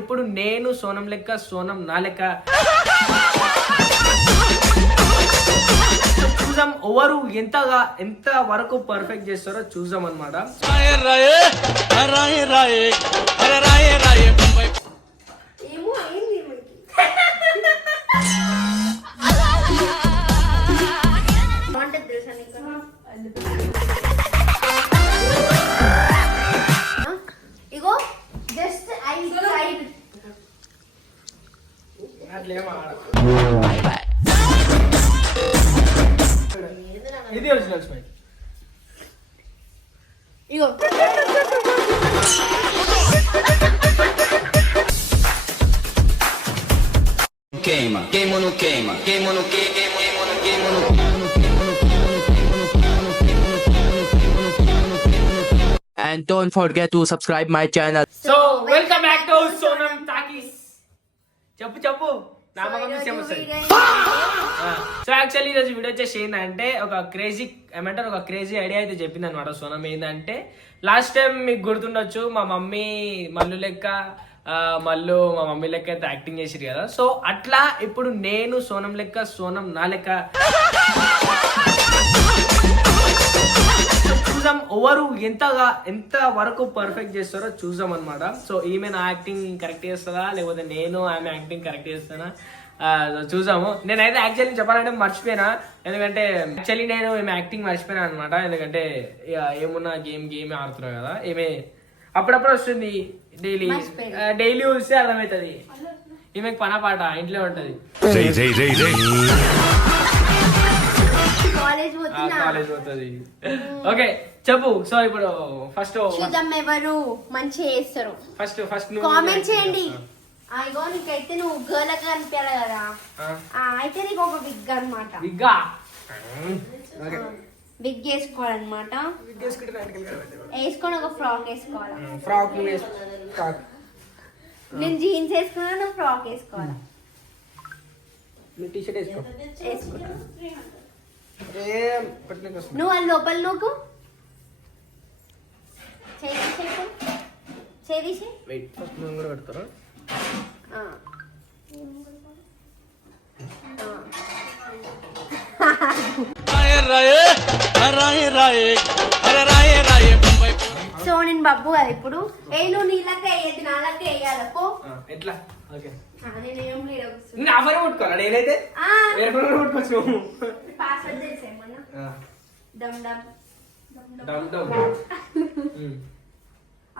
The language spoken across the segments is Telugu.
ఇప్పుడు నేను సోనం లెక్క, సోనం నా లెక్క. చూద్దాం ఎవరు ఎంత వరకు పర్ఫెక్ట్ చేస్తారో చూద్దాం అనమాట. ఇది original smile. Ego queima, queima no queima, queima no queima, queima no queima no And don't forget to subscribe my channel. So welcome back to Sonam talkies. చెప్పు నా మగం విషయం వస్తుంది. సో యాక్చువల్లీ ఈరోజు వీడియో వచ్చేసి ఏంటంటే ఒక క్రేజీ ఐడియా అయితే చెప్పింది అనమాట సోనం. ఏంటంటే లాస్ట్ టైం మీకు గుర్తుండొచ్చు, మా మమ్మీ మల్లు లెక్క మా మమ్మీ లెక్క అయితే యాక్టింగ్ చేసిరు కదా. సో అట్లా ఇప్పుడు నేను సోనం లెక్క, సోనం నా లెక్క చూద్దాం ఎవరు ఎంత వరకు పర్ఫెక్ట్ చేస్తారో చూద్దాం అనమాట. సో ఈమె నా యాక్టింగ్ కరెక్ట్ చేస్తుందా లేకపోతే నేను ఆమె యాక్టింగ్ కరెక్ట్ చేస్తానా చూద్దాము. నేనైతే యాక్చువల్లీ చెప్పాలంటే మర్చిపోయినా, ఎందుకంటే యాక్చువల్లీ నేను ఈమె యాక్టింగ్ మర్చిపోయినా అనమాట. ఎందుకంటే ఏమున్నా గేమ్ ఆడుతున్నా కదా, ఏమే అప్పుడప్పుడు వస్తుంది డైలీ చూస్తే అర్థమవుతుంది. ఈమెకు పనపాట ఇంట్లో ఉంటది, కాలేజ్ పోతుంది. ఓకే చెప్పు. సో ఇప్పుడు ఫస్ట్ ఎవరు మంచిగా చేస్తారు ఫస్ట్ కామెంట్ చేయండి. ఇగో నీకైతే నువ్వు గర్ల్ గా అనిపించాలి కదా, అయితే నీకు ఒక విగ్ అనమాట. విగ్ వేసుకోవాలన్నమాట. వేసుకొని ఒక ఫ్రాక్ వేసుకోవాలి. నేను జీన్స్ వేసుకున్నా, నువ్వు ఫ్రాక్ వేసుకోవాలి. వేసుకుంటా నువ్వు అది లోపల నువ్వు చేసి పెడతారా? సో నేను బబ్బు కదా ఇప్పుడు. నువ్వు నీళ్ళకి వేయద్దు, నాళ్ళకి వేయాలకు ఎట్లా? ఓకే నేనేం నేనైతే పాస్వర్డ్ చేసేమన్నా డమ్ డమ్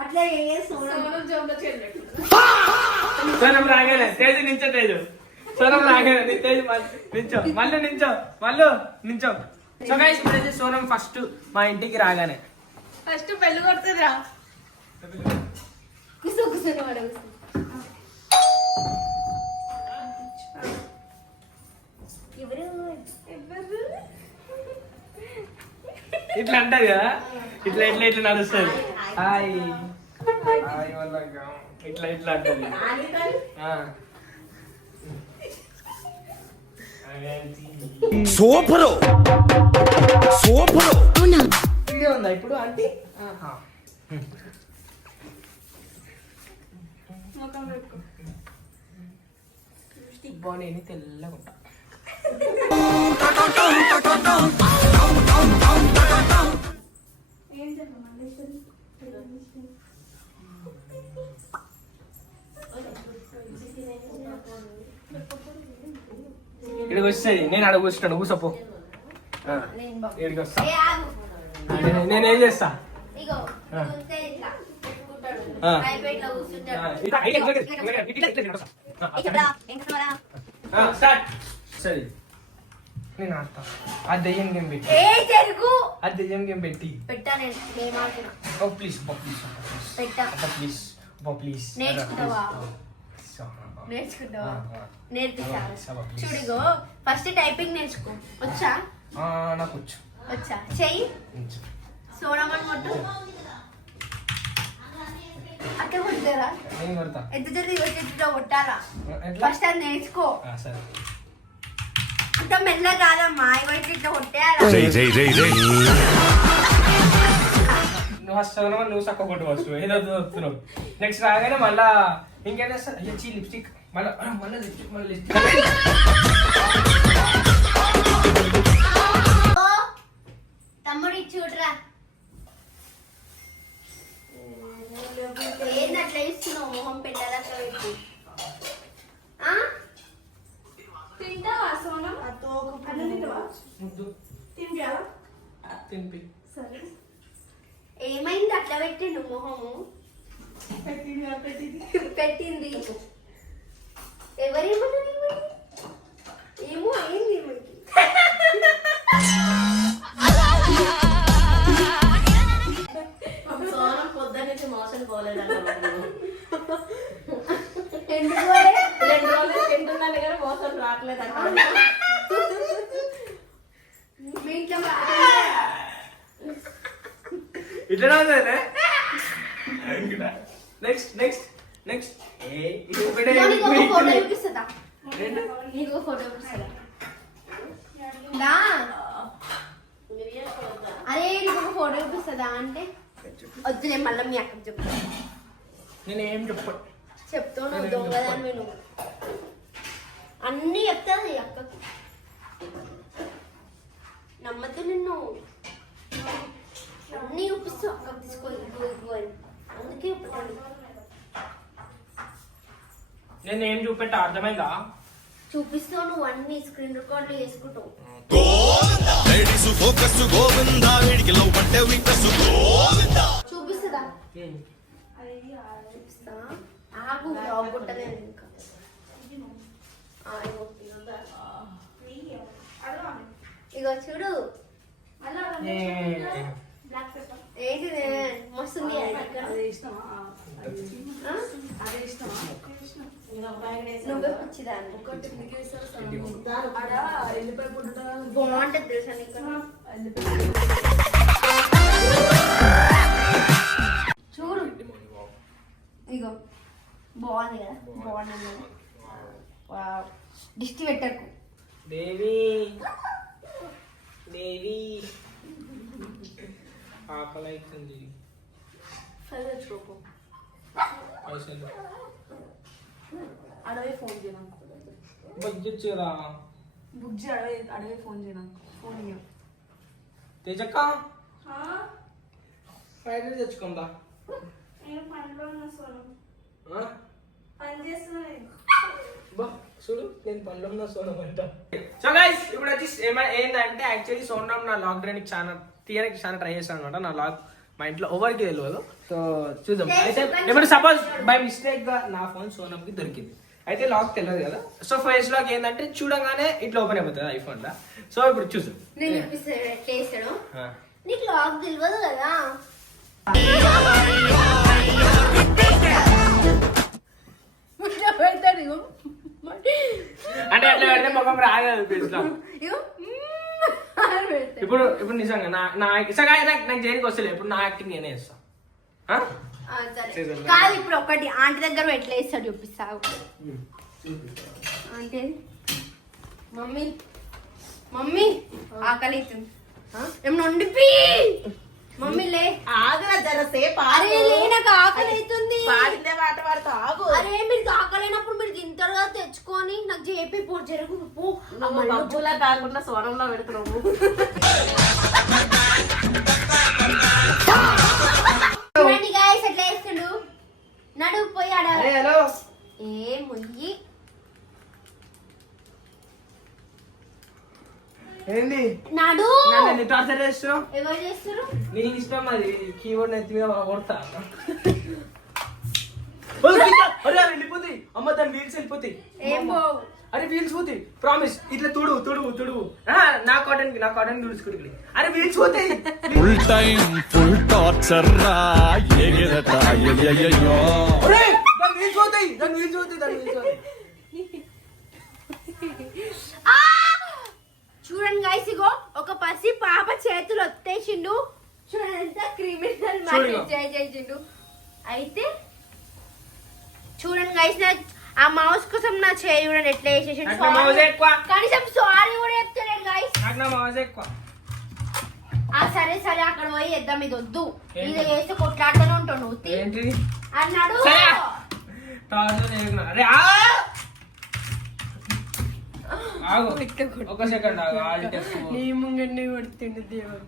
అట్లా సోనం రాగానే తేజు నించో, సోనం రాగానే తేజు నించో, నించో. సో గైస్ ఇప్పుడైతే సోనం ఫస్ట్ మా ఇంటికి రాగానే ఫస్ట్ పెళ్ళి కొడుతుందిరా. ఇట్లా అంటది కదా, ఇట్లా నడుస్తుంది. హాయ్ ఇట్లా అంటది. సూపర్ వీడియో ఉందా ఇప్పుడు ఆంటీ? నేను తెల్లగా ఉంటా. ఇక్కడికి వస్తుంది, నేను అడుగు కూర్చుంటాను. కూసపో, ఇక్కడికి వస్తా. నేనేం చేస్తా? నేను ఆడతా. ఆ దెయ్యం గేమ్ పెట్టి ప్లీజ్ చూడిగో ఫస్ట్ టైపింగ్ నేర్చుకో. వచ్చా? నాకు వచ్చా. చెయ్యి సోనమని కొట్టు. అక్కడ కొట్టారా? ఎంత జల్దీ వచ్చేటో కొట్టాలా? ఫస్ట్ అది నేర్చుకో. అంత మెల్ల కాదమ్మా, ఇట్లా కొట్టేయాలా? నువ్వు ఫస్ట్ నువ్వు చక్క కొట్టు. ఫస్ట్ ఏదో వస్తున్నావు. నెక్స్ట్ రాగానే మళ్ళా ఇంకేం చేస్తారు అయ్యో చీ లిప్స్టిక్ మళ్ళీ లిప్స్టిక్ తమ్ముడి చూడరా ఏంది అట్లా ఇస్తున్నావు మొహం పెట్టాలి అట్లా పెట్టి తింటావా సోనం ముద్దు తింటావా తినిపి సరే ఏమైంది అట్లా పెట్టిండు మొహము పెట్టింది ఎవరేమన్నా ఏమో అయింది సోనం పొద్దున్న నుంచి మోషన్ పోలేదంట ఎందుకు 2 రోజులు తింటుందండి కానీ మోషన్ రావట్లేదంట మీ ఇంట్లో ఇట్లా నెక్స్ట్ ఫోటో చూపిస్తుందా నీకు ఫోటో చూపిస్తుందా అరే నీకు ఫోటో చూపిస్తుందా అంటే వద్దులే మళ్ళీ మీ అక్కకి చెప్తా నేను ఏం చెప్పను చెప్తాను దొంగదాన్ని నువ్వు అన్నీ చెప్తాను ఈ అక్కకి నమ్మద్దు నిన్ను అన్నీ చూపిస్తూ అక్కకి తీసుకోవాలి అని అందుకే చెప్తాను నేను ఏం చూపెట్టా అర్థమైందా చూపిస్తావు నువ్వు అన్ని స్క్రీన్ రికార్డులు చేసుకుంటావు చూపిస్తుందా చూపిస్తా ఆగు బ్లాగ్ కొట్టలేదు ఇంకా ఇగో చూడు ఏంటి మస్తుంది నువ్వే పిచ్చిదాన్ని బాగుంటది తెలుసా నీకు చూడు ఇగో బాగుంది కదా బాగుంది దిష్టి పెట్టకు దేవి ఆకలి అవుతుంది పైసలు అడవి ఫోన్ చేయను బడ్జెట్ కదా బుజ్జి అడవి ఫోన్ చేయను ఫోన్ ఇవ్వ తెచ్చక్క ఫ్రైడ్ రైస్ తెచ్చుకుందా చూడు నేను పనిలో ఉన్న సోనం అంట సో గైస్ ఇప్పుడు వచ్చి ఏంటంటే యాక్చువల్లీ సోనం నా లాక్ డ్రైవింగ్ ఛానల్ తీయడానికి చాలా ట్రై చేస్తాను అనమాట నా లాక్ మా ఇంట్లో ఎవరికి తెలియదు సో చూద్దాం అయితే ఇప్పుడు సపోజ్ బై మిస్టేక్ గా నా ఫోన్ సోనంకి దొరికింది అయితే లాక్ తెలియదు కదా సో ఫేస్ లాక్ ఏంటంటే చూడగానే ఇట్లా ఓపెన్ అయిపోతుంది ఐఫోన్ లా సో ఇప్పుడు చూద్దాం నేను చూపిస్తాను ఎట్లా చేసాడు నీకు లాక్ తెలియదు కదా అంటే అట్లా పెడితే మొఖం రాగదు ఫేస్ లో ఇప్పుడు నిజంగా నాకు చేయడానికి వస్తలే ఇప్పుడు నా యాక్టింగ్ నేనే చేస్తా కాదు ఇప్పుడు ఒకటి ఆంటీ దగ్గర ఎట్లా వేస్తాడు చూపిస్తా అంటే మమ్మీ ఆకలి అవుతుంది ఏమన్నా వండిపి మమ్మీ లే ఆగురా జరసేపు అరే లే నాకు ఆకలి అవుతుంది పాడిందే మాట పాడుతూ ఆగు అరే మీరు ఆకలేనప్పుడు మీరు తింటారు కదా తెచ్చుకొని నాకు చేపి పో జరుగు పో మబ్బులా కాకుండా సోనంలో పెడుతున్నావు చూడండి గాయ్స్ ఎట్లా వేస్తుండు నడువు పోయి ఆడ హలో ఏ మొయ్యి ఏంది నడు నన్ను టార్చర్ చేస్తున్నావు ఎవరు చేస్తారు నీకు ఇష్టం అది కీబోర్డ్ నెత్తి మీద కొడతా వెళ్ళిపోతాయి అమ్మ దాని వీల్స్ వెళ్ళిపోతాయి ఏం పోవు అరే వీల్స్ పోతాయి ప్రామిస్ ఇట్లా తుడువు నా కాటన్ తుడుచుకుంటు అరే వీల్స్ పోతాయి ఫుల్ టైం ఫుల్ టార్చర్ రా దాని వీల్స్ పోతాయి చూడండి గైస్ ఇగో ఒక పసి పాప చేతులు ఒత్తేసిండు చూడండి ఎంత క్రిమినల్ చేసిండు అయితే చూడండి గైస్ ఆ మౌస్ కోసం నా చేయి చూడండి ఎట్లా వేసేసిండు కనీసం సారీ కూడా చెప్తలేడు గైస్ సరే అక్కడ పోయి వేద్దాం ఇది వద్దు ఇది వేస్తే కొట్లాడుతూనే ఉంటావు నువ్వు ఏంటి అన్నాడు టార్చర్ చేయకు అరే ఆగు ఒక సెకండ్ ఆగు ఆల్ట్ నీ ముంగన్నే కొడుతుండు దేవుడు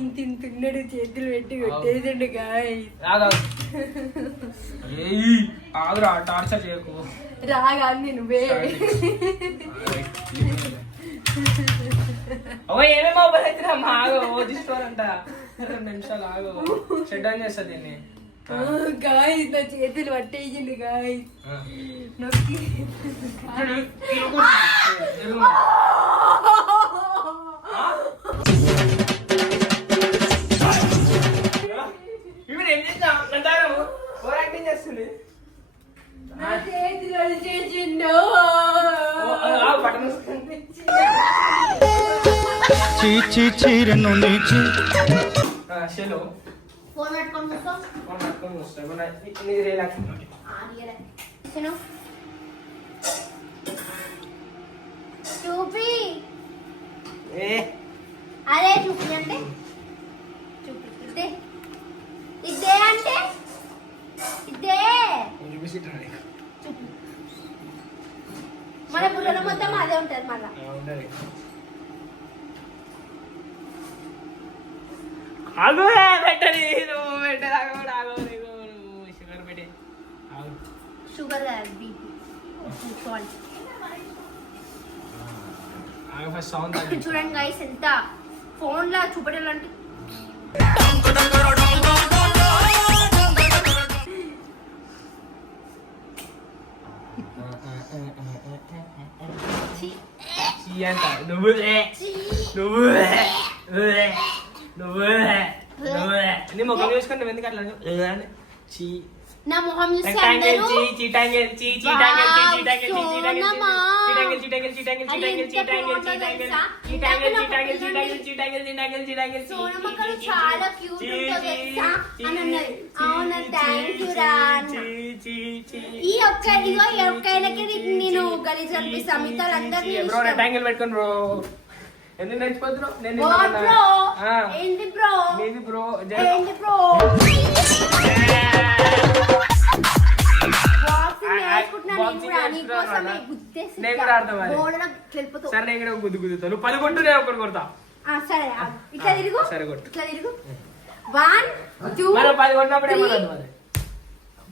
ఇంత ఉన్నాడు చేతులు పెట్టి కొట్టేసిండు గాయ్ ఆగురా టార్చర్ చేయకు రాగా నువ్వే ఓ ఏమేమి మొబైల్ అయితే ఆగు తీసుకోవాలంట 2 నిమిషాలు ఆగు షట్ డౌన్ చేస్తా దీన్ని గాయ్ నా చేతులు పట్టేసిండు గాయ్ నొక్కి ఇప్పుడు ఏం చేస్తాం అంటారు ఓవర్ యాక్టింగ్ చేస్తుంది నా చేతులు చేసిండు చీరెన్ను నీచి షెలో ఫోన్ పెట్టుకొని కూర్చో ఫోన్ పట్టుకొని వస్తాయి నీది రిలాక్స్ చూపి ఏ అదే చూపి అంటే చూపి ఇదే ఇదే అంటే ఇదే చూపిసి చూపి మన బుర్రలో మొత్తం అదే ఉంటది మళ్ళా ఉండదు ఆగు పెట్టని నువ్వు పెట్టదు ఆగు షుగర్ పెట్టి షుగర్ బీపీ సాల్ట్ ఆగు ఫస్ట్ సౌండ్ చూడండి గైస్ ఎంత ఫోన్ లా చూపెట్టాలంటే అంట నువ్వులే నువ్వులే నువ్వులే నువ్వులే నీ ముఖం చూసుకొని నువ్వు ఎందుకు అట్లా చీ నా మొహం చూస్తే రెక్టాంగిల్ అందరూ చీ చీటాంగిల్ చీ చీటాంగిల్ చీ చీటాంగిల్ చీ చీటాంగిల్ చీటాంగిల్ చీటాంగిల్ చీటాంగిల్ చీటాంగిల్ చీటాంగిల్ చీటాంగిల్ చీటాంగిల్ చీటాంగిల్ చీటాంగిల్ సోనమక్కలు చాలా క్యూట్ ఉంటది తెలుసా అని అన్నది అవునా థ్యాంక్ యూ రా ఈ ఒక్కైనకి నేను గలీజ్ అనిపిస్తా మిగతా అందరినీ బ్రో రెక్టాంగిల్ పెట్టుకొని బ్రో ఎందుకు నచ్చిపోతున్నావు నేను బ్రో ఏంటి బ్రో నీది బ్రో ఏంటి బ్రో నేను కూడా ఆడతాం సరే నేను కూడా గుద్దు గుద్దుతా నువ్వు 10 కొట్టు నేను ఒకటి కొడతా సరే ఇట్లా తిరుగు సరే కొట్టు ఇట్లా తిరుగు 1 2 మరి 10 కొట్టినప్పుడు ఏమన్నది మరి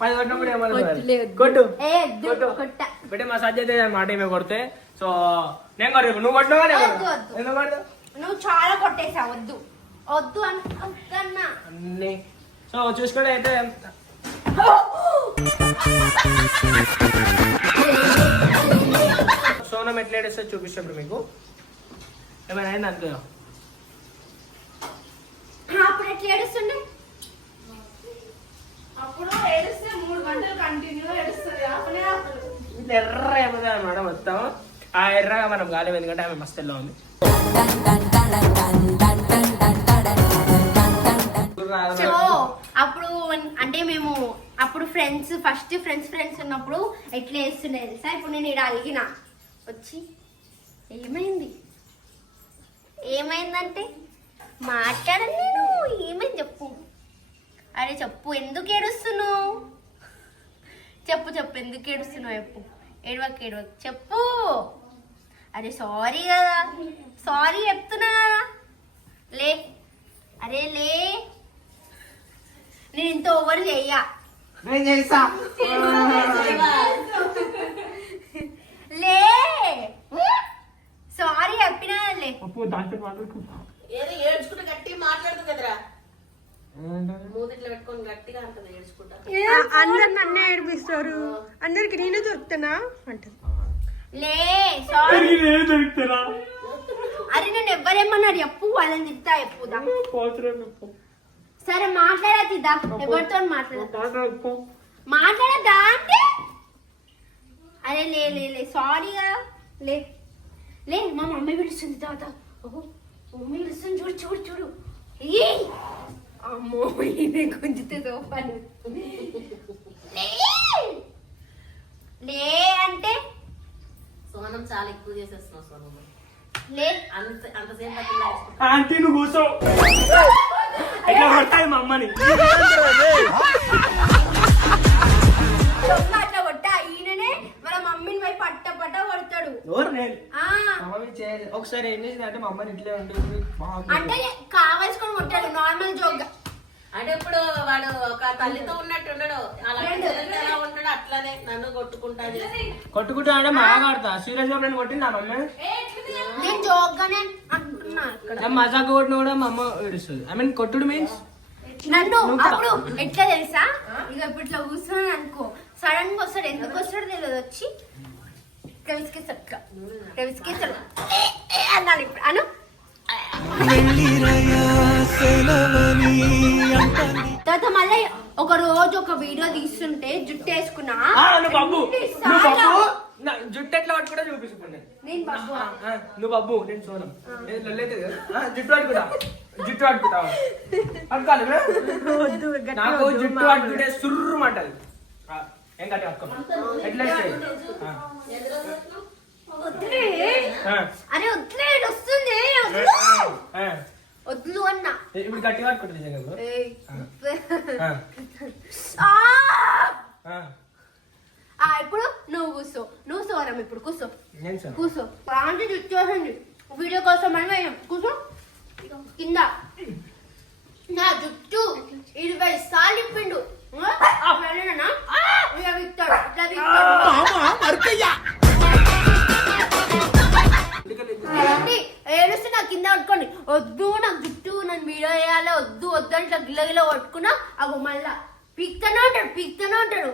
10 కొట్టినప్పుడు ఏమన్నది కొట్టు కొట్ట పెట్టే మా సజ్జ అయితే మాట ఏమే కొడితే సో నేను కొట్టు నువ్వు కొట్టినావా నేను ఎందుకు కొడతా నువ్వు చాలా కొట్టేసావు వద్దు వద్దు అన్నా అన్ని సో చూసుకుంటే అయితే సోనం ఎట్లా ఏడుస్తే చూపిస్తాడు మీకు ఏమైనా అయింది అనుకో అప్పుడు ఎట్లా ఏడుస్తుండే అప్పుడు ఏడిస్తే 3 గంటలు కంటిన్యూ ఏడుస్తుంది ఎర్ర ఏమవుతుంది అనమాట మొత్తం ఆ ఎర్రగా మనం గాలి ఎందుకంటే ఆమె మస్తు ఎల్లో ఉంది సో అప్పుడు అంటే మేము అప్పుడు ఫస్ట్ ఫ్రెండ్స్ ఉన్నప్పుడు ఎట్లా వేస్తుండే తెలుసా ఇప్పుడు నేను ఇక్కడ అలిగిన వచ్చి ఏమైందంటే మాట్లాడను నేను ఏమైంది చెప్పు అరే చెప్పు ఎందుకు ఏడుస్తున్నావు చెప్పు ఎందుకు ఏడుస్తున్నావు చెప్పు ఏడవకు చెప్పు అరే సారీ కదా సారీ చెప్తున్నా కదా లే అరే లే నేను ఇంత ఓవర్ చెయ్యా లే సారీ చెప్పినా లే ఏదో ఏడ్చుకుంటే గట్టిగా మాట్లాడుతుంది కదరా మూతిట్లో పెట్టుకొని గట్టిగా అంటది ఏడ్చుకుంటా అందరు నన్నే ఏడిపిస్తారు అందరికి నేను దొరుకుతానా అంటారు లే సారీ అరే నేను ఎవరేమన్నారు చెప్పు వాళ్ళని తిట్టా చెప్పుదా సరే మాట్లాడద్దా ఎవరితో మాట్లాడద్దా అంటే అరే లే సారీ కదా లే మా మమ్మీ పిలుస్తుంది తాత మమ్మీ పిలుస్తుంది చూడు అమ్మో ఇది గుంజితే సోఫాను లే అంటే సోనం చాలా ఎక్కువ చేసేస్తున్నావు సోనం లే అంతసేపు ఆంటీ నువ్వు కూర్చో ఎట్లా కొట్టాలి మా అమ్మని ఒకసారి ఏం చేసింది అంటే మా అమ్మని ఇట్లే ఉంటుంది అంటే కావాల్సుకొని కొట్టాడు నార్మల్ జోక్. అంటే ఇప్పుడు వాడు ఒక తల్లితో ఉన్నట్టు ఉండడు, అలా ఎలా ఉంటాడు అట్లానే నన్ను కొట్టుకుంటాది. కొట్టుకుంటా అంటే బాగా ఆడతా. సీరియస్ గా నేను కొట్టింది నా మమ్మీ. నేను జోక్ గానే అంటున్నా ఇక్కడ. మజాక్ కొట్టిన కూడా మా అమ్మ ఏడుస్తుంది. ఐ మీన్ కొట్టుడు మీన్స్ నన్ను అప్పుడు ఎట్లా తెలుసా, ఇక ఇప్పుడు ఇట్లా కూర్చొని అనుకో, సడన్ గా వస్తాడు. ఎందుకు వస్తాడు తెలియదు, వచ్చి విసికేస్తాడు అన్నాను. ఇప్పుడు అను తర్వాత మళ్ళీ ఒక రోజు ఒక వీడియో తీస్తుంటే జుట్టు వేసుకున్నా. జుట్టు ఎట్లా పట్టుకుంటా చూపిస్తుంది. నేను బాబు నువ్వు బాబు నేను సోనం జుట్టు పట్టుకుంటా. జుట్టు పట్టుకుంటా పట్టుకోవాలి. నాకు జుట్టు పట్టుకుంటే సుర్రు మంటది. ఏం కట్టి పట్టుకో ఎట్లా వద్దులే, అరే వద్దులే, వస్తుంది వద్దు అన్నా. ఇప్పుడు గట్టి పట్టుకుంటుంది జగన్. ఇప్పుడు నువ్వు కూర్చో, నువ్వు సోనం ఇప్పుడు కూర్చో, నేను సార్ కూర్చో. అంటే జుట్టు వీడియో కోసం అని కూర్చో. కింద నా జుట్టు 20 సార్లు ఇప్పిండు. ఏడుస్తే నా కింద పట్టుకోండి. వద్దు నాకు జుట్టు, నన్ను వీడియో వేయాలి, వద్దు వద్దు అంటే గిల్ల పట్టుకున్నా. అగో మళ్ళా పీక్తూనే ఉంటాడు.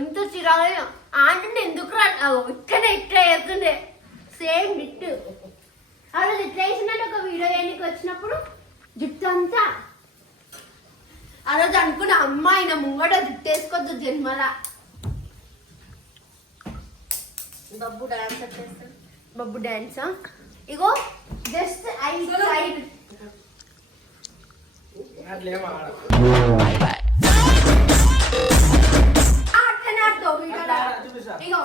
ఎంత చిరాగా అంటే ఎందుకు రావు ఇట్లనే ఇట్లా వేస్తుండే సేమ్ జుట్టు. అలా ఇట్లా వేసినట్టు ఒక వీడియో వేయడానికి వచ్చినప్పుడు జుట్టు అంతా ఆ రోజు అనుకున్న అమ్మాయి నా ముంగడ జుట్టు వేసుకోవద్దు జన్మలా. బబ్బు డాన్స్ చేస్తాడు. బబ్బు డాన్సా? ఇగో జస్ట్ ఐ సైడ్ అట్లనే ఆడతావు వీడియో. ఇగో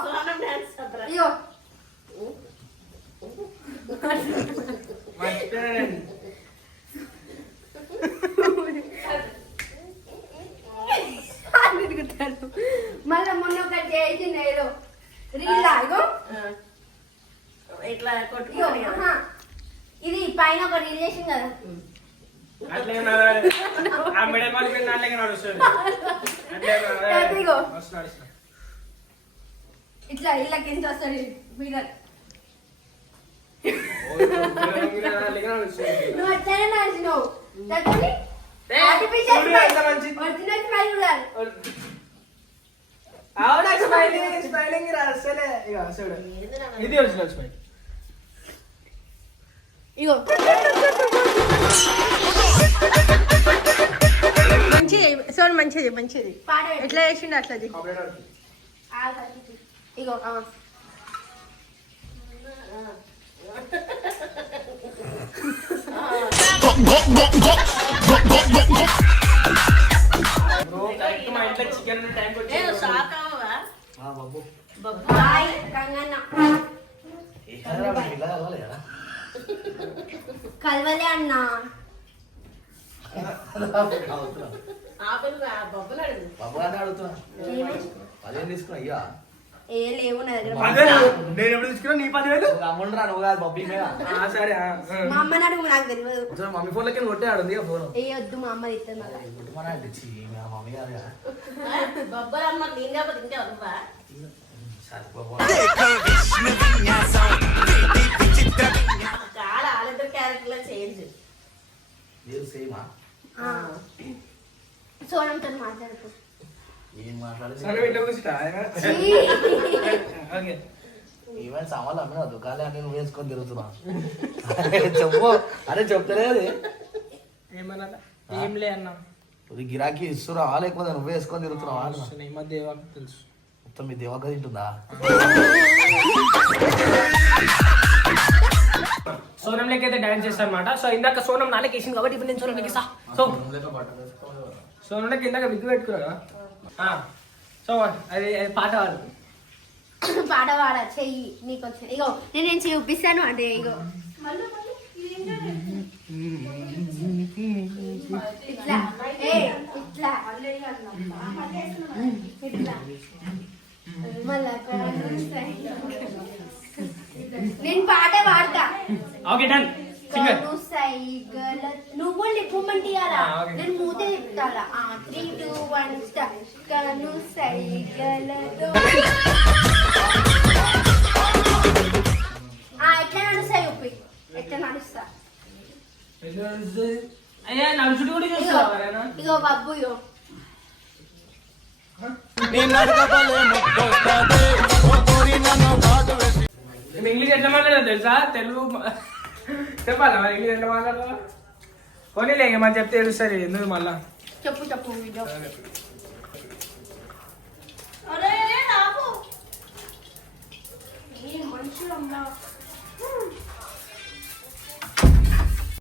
ఇగో మళ్ళా మొన్న ఒకటి చేసింది ఏదో రీల్. ఇగో ఇట్లా కొట్టుకోవాలి. ఇది పైన ఒక రీల్ చేసింది కదా, ఇట్లా ఇలా కింద వస్తాడు మిర్రర్. నువ్వు అట్లనే నడిచినావు. ఒరిజినల్ స్మైల్ కూడా ఇది ఒరిజినల్ స్మైల్. ఇగో మంచిది పాడే ఎట్లా చేసిండు అట్లా ఇగో చికెన్ టైం నేను షాక్ అవ్వవా? బాయ్ కంగన్న కలవలే అన్నా. బొబ్బలు అడుగు. ఏ లేవు నా దగ్గర. నేను ఎప్పుడు తీసుకున్నా నీ 10,000 సరే. మా అమ్మ అడుగు, నాకు తెలియదు. మమ్మీ ఫోన్ లెక్క కొట్టాడు ఫోన్. ఏ వద్దు, మా అమ్మ ఇస్తుంది బొబ్బలు అమ్మ నేను కాబట్టి తింటే వద్దా? చాలా వాళ్ళిద్దరు క్యారెక్టర్ చేంజ్. సోనంతో మాట్లాడుకో. ఈవెంట్ సామాన్లు అమ్మినా దుకాణాలు అన్ని నువ్వు వేసుకొని తిరుగుతున్నా. చెప్పు అరే చెప్తలేదు ఏమన్నా ఏం లే అన్నా. ఇది గిరాకీ ఇస్తురా లేకపోతే నువ్వే వేసుకొని తిరుగుతున్నావా? ఈ మధ్య తెలుసు మొత్తం మీ దేవక తింటుందా? సోనం లెక్క అయితే డాన్స్ చేస్తాను అనమాట. సో ఇందాక సోనం నాలుగు వేసింది కాబట్టి ఇప్పుడు నేను సోనం లెక్క ఇస్తా. సో సోనం లెక్క ఇందాక విగ్గు పెట్టుకున్నా కదా. సో అది పాట పాడు. పాట పాడ చెయ్యి నీకు వచ్చింది. ఇగో నేను చూపిస్తాను. అంటే ఇగో ఇట్లా ఇట్లా ఇట్లా మళ్ళా నేను పాట పాడుతా. ఓకే డన్ సింగర్ కను సైగల నువ్వు లిప్పమంటే ఇయ్యాలా ఓకే. నేను మూతే చెప్తాలా 3 2 1 స్టార్ట్ కను సైగలతో ఎట్లా నడుస్తాయి ఉప్పి ఎట్లా నడుస్తా అయ్యా నడుచుడు కూడా చూస్తావా ఇగో బాబు ఇగో ఇంగ్లీష్ ఎట్లా మాట్లాడదు తెలుసా తెలుగు చెప్పాలా మరి ఇంగ్లీష్ ఎట్లా మాట్లాడదా పోనీలే ఇంక మనం చెప్తే తెలుస్తుంది ఎందుకు మళ్ళా చెప్పు చెప్పు వీడియో అరే నాకు ఏ మనుషులు అమ్మా